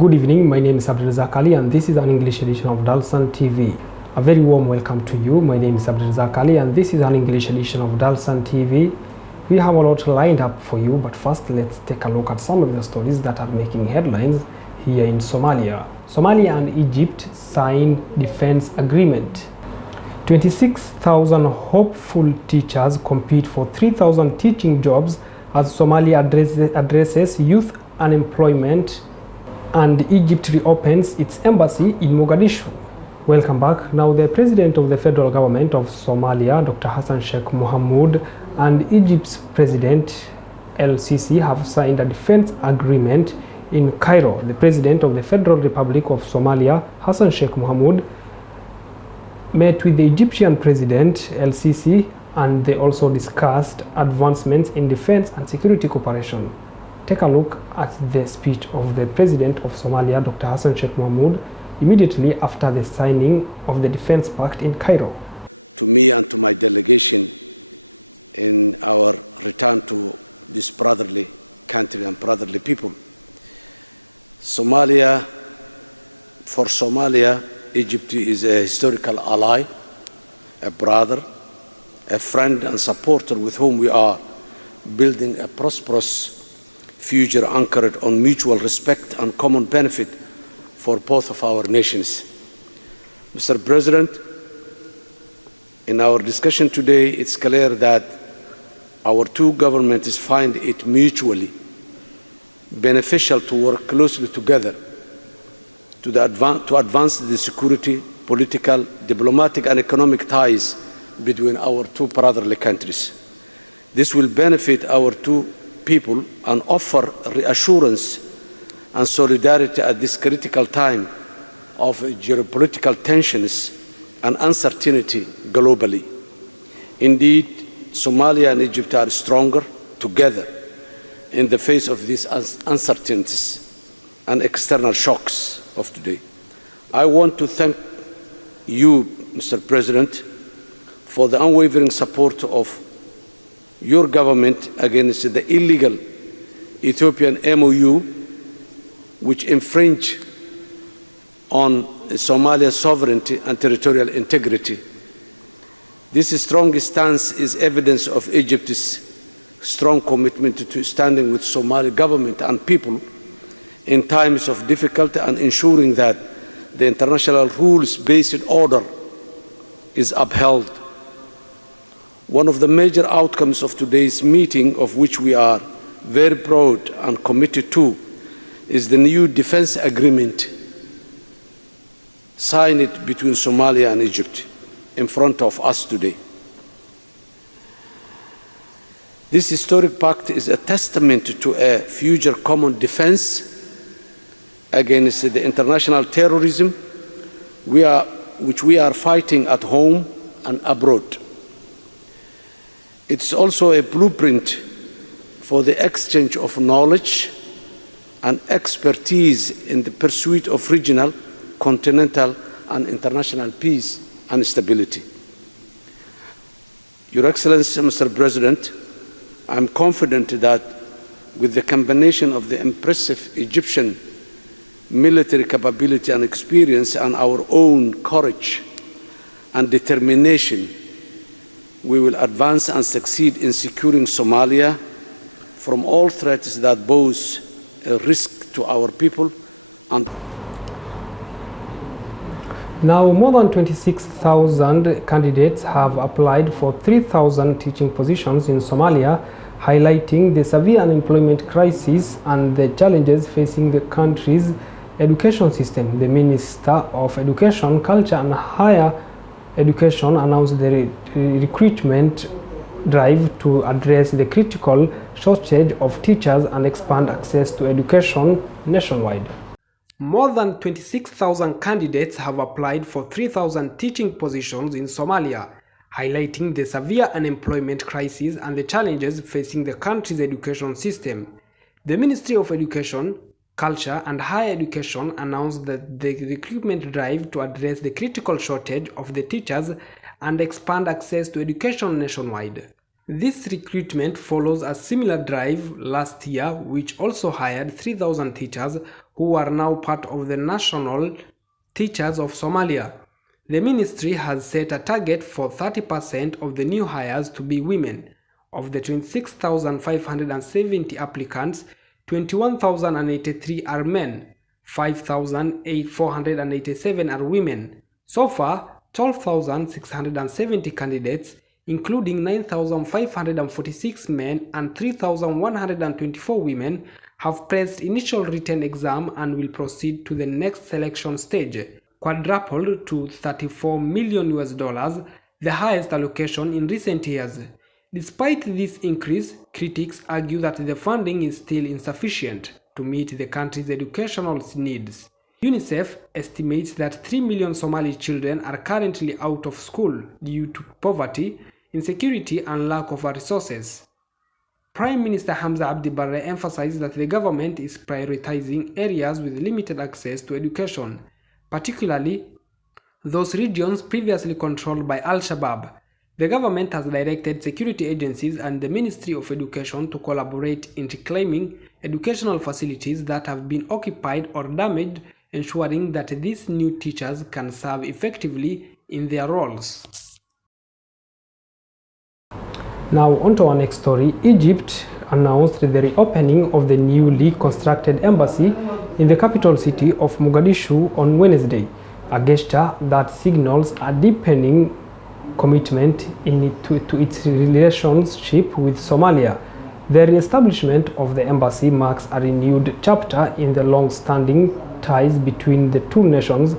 Good evening, my name is Abdulrazak Ali and this is an English edition of Dalsan TV. A very warm welcome to you. My name is Abdulrazak Ali and this is an English edition of Dalsan TV. We have a lot lined up for you, but first let's take a look at some of the stories that are making headlines here in Somalia. Somalia and Egypt sign defense agreement. 26,000 hopeful teachers compete for 3,000 teaching jobs as Somalia addresses youth unemployment and Egypt reopens its embassy in Mogadishu. Welcome back. Now, the President of the Federal Government of Somalia, Dr. Hassan Sheikh Mohamud, and Egypt's President El-Sisi have signed a defense agreement in Cairo. The President of the Federal Republic of Somalia, Hassan Sheikh Mohamud, met with the Egyptian President El-Sisi and they also discussed advancements in defense and security cooperation. Take a look at the speech of the President of Somalia, Dr. Hassan Sheikh Mohamud, immediately after the signing of the Defense Pact in Cairo. To me and to my delegation in our return to this brotherly country and brotherly people, Somalia, for Somalia, Egypt is a historical ally, a brother, a friend and supporter with whom we are building a prosperous future anchored on mutual respect and common benefit for both of our nations. Mr. President, in our discussion today, it's clear that our two governments find it mutually beneficial to work closely together to advance the security, political, diplomatic and economic ties between our two brotherly countries. This will benefit our two people and offer reassurance and solidarity at this critical time of geopolitical tensions and uncertainty globally. Indeed, Somalia and Egypt are stronger together in the face of these uncertainties and external shocks of today. I want to thank you, Mr. President, for the unwavering support of your government against the illegal Ethiopian MOU, which infringe on Somalia's sovereignty and territorial integrity. This strong stance is evidence of Egypt's strong commitment to standing with Somali government and people in times of difficulty and ensuring that the international rules-based order is upheld. One of the major outcomes of today's meeting, of which we are very proud and committed to, is the new defense agreement signed between Somalia and Egypt in front of us today. This historic pact is a testament to a future common defense against the international terrorism which we are fighting at home and abroad. It's also a blueprint for the exchange of knowledge and expertise in the pursuit of regional, continental, and international peace and stability. Your Excellency, Mr. President, I'm confident that with the combination of the impressive Egyptian military capability and experience and our own courage and determination, we will advance and succeed in securing Somalia from all threats that pose a risk to our people. And now, more than 26,000 candidates have applied for 3,000 teaching positions in Somalia, highlighting the severe unemployment crisis and the challenges facing the country's education system. The Minister of Education, Culture and Higher Education announced the recruitment drive to address the critical shortage of teachers and expand access to education nationwide. More than 26,000 candidates have applied for 3,000 teaching positions in Somalia, highlighting the severe unemployment crisis and the challenges facing the country's education system. The Ministry of Education, Culture and Higher Education announced that the recruitment drive to address the critical shortage of the teachers and expand access to education nationwide. This recruitment follows a similar drive last year, which also hired 3,000 teachers who are now part of the National Teachers of Somalia. The ministry has set a target for 30% of the new hires to be women. Of the 26,570 applicants, 21,083 are men, 5,487 are women. So far, 12,670 candidates, including 9,546 men and 3,124 women, have passed initial written exam and will proceed to the next selection stage, quadrupled to $34 million, the highest allocation in recent years. Despite this increase, critics argue that the funding is still insufficient to meet the country's educational needs. UNICEF estimates that 3 million Somali children are currently out of school due to poverty, insecurity, and lack of resources. Prime Minister Hamza Abdi Barre emphasized that the government is prioritizing areas with limited access to education, particularly those regions previously controlled by Al-Shabaab. The government has directed security agencies and the Ministry of Education to collaborate in reclaiming educational facilities that have been occupied or damaged, ensuring that these new teachers can serve effectively in their roles. Now on to our next story. Egypt announced the reopening of the newly constructed embassy in the capital city of Mogadishu on Wednesday, a gesture that signals a deepening commitment to its relationship with Somalia. The re-establishment of the embassy marks a renewed chapter in the long-standing ties between the two nations,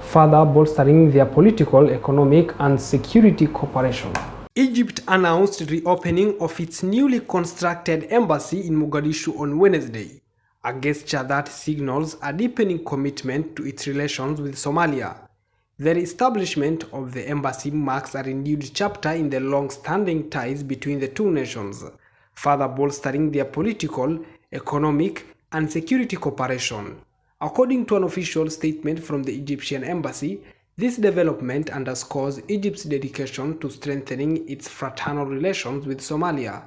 further bolstering their political, economic, and security cooperation. Egypt announced reopening of its newly constructed embassy in Mogadishu on Wednesday, a gesture that signals a deepening commitment to its relations with Somalia. The establishment of the embassy marks a renewed chapter in the long-standing ties between the two nations, further bolstering their political, economic, and security cooperation. According to an official statement from the Egyptian embassy, this development underscores Egypt's dedication to strengthening its fraternal relations with Somalia.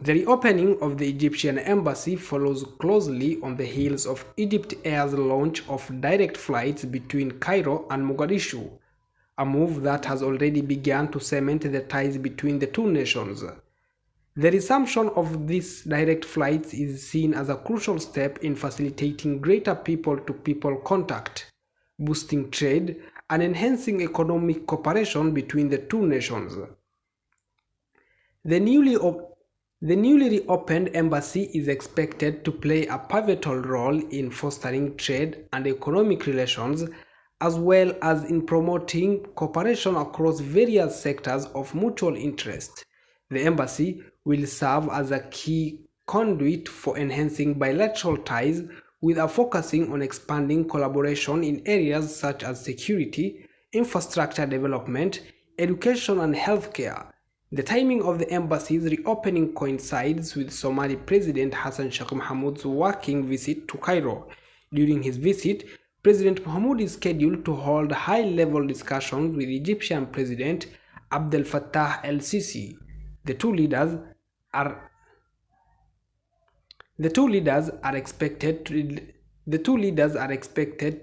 The reopening of the Egyptian embassy follows closely on the heels of Egypt Air's launch of direct flights between Cairo and Mogadishu, a move that has already begun to cement the ties between the two nations. The resumption of these direct flights is seen as a crucial step in facilitating greater people-to-people contact, boosting trade, and enhancing economic cooperation between the two nations. The newly reopened embassy is expected to play a pivotal role in fostering trade and economic relations, as well as in promoting cooperation across various sectors of mutual interest. The embassy will serve as a key conduit for enhancing bilateral ties, with a focusing on expanding collaboration in areas such as security, infrastructure development, education, and healthcare. The timing of the embassy's reopening coincides with Somali President Hassan Sheikh Mohamud's working visit to Cairo. During his visit, President Mohamud is scheduled to hold high-level discussions with Egyptian President Abdel Fattah el-Sisi. The two leaders are expected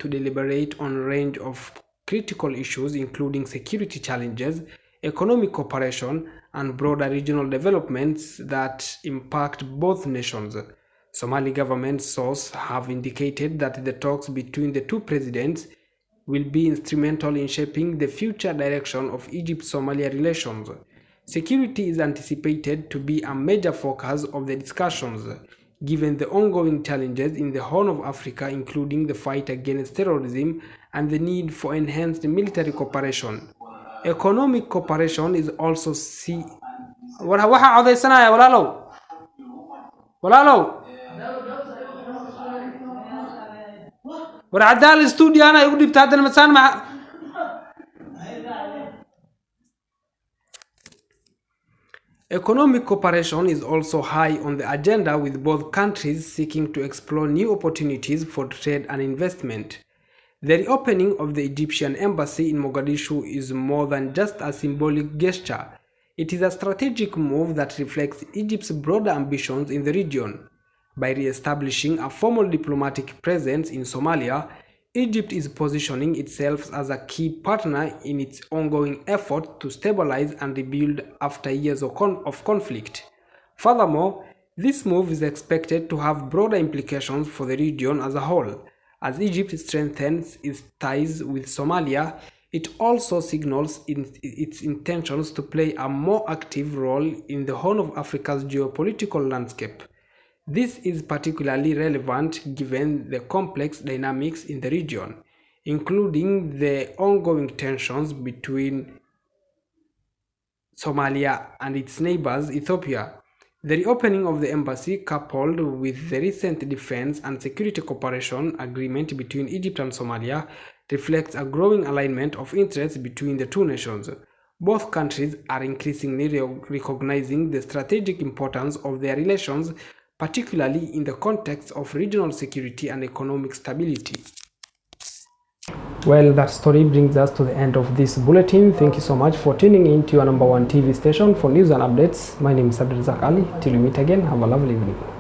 to deliberate on a range of critical issues, including security challenges, economic cooperation, and broader regional developments that impact both nations. Somali government sources have indicated that the talks between the two presidents will be instrumental in shaping the future direction of Egypt-Somalia relations. Security is anticipated to be a major focus of the discussions, given the ongoing challenges in the Horn of Africa, including the fight against terrorism and the need for enhanced military cooperation. Economic cooperation is also seen. Economic cooperation is also high on the agenda, with both countries seeking to explore new opportunities for trade and investment. The reopening of the Egyptian embassy in Mogadishu is more than just a symbolic gesture. It is a strategic move that reflects Egypt's broader ambitions in the region. By re-establishing a formal diplomatic presence in Somalia, Egypt is positioning itself as a key partner in its ongoing effort to stabilize and rebuild after years of conflict. Furthermore, this move is expected to have broader implications for the region as a whole. As Egypt strengthens its ties with Somalia, it also signals its intentions to play a more active role in the Horn of Africa's geopolitical landscape. This is particularly relevant given the complex dynamics in the region, including the ongoing tensions between Somalia and its neighbors, Ethiopia. The reopening of the embassy, coupled with the recent defense and security cooperation agreement between Egypt and Somalia, reflects a growing alignment of interests between the two nations. Both countries are increasingly recognizing the strategic importance of their relations, particularly in the context of regional security and economic stability. Well, that story brings us to the end of this bulletin. Thank you so much for tuning in to your #1 TV station for news and updates. My name is Abdelrazak Ali. Till we meet again, have a lovely evening.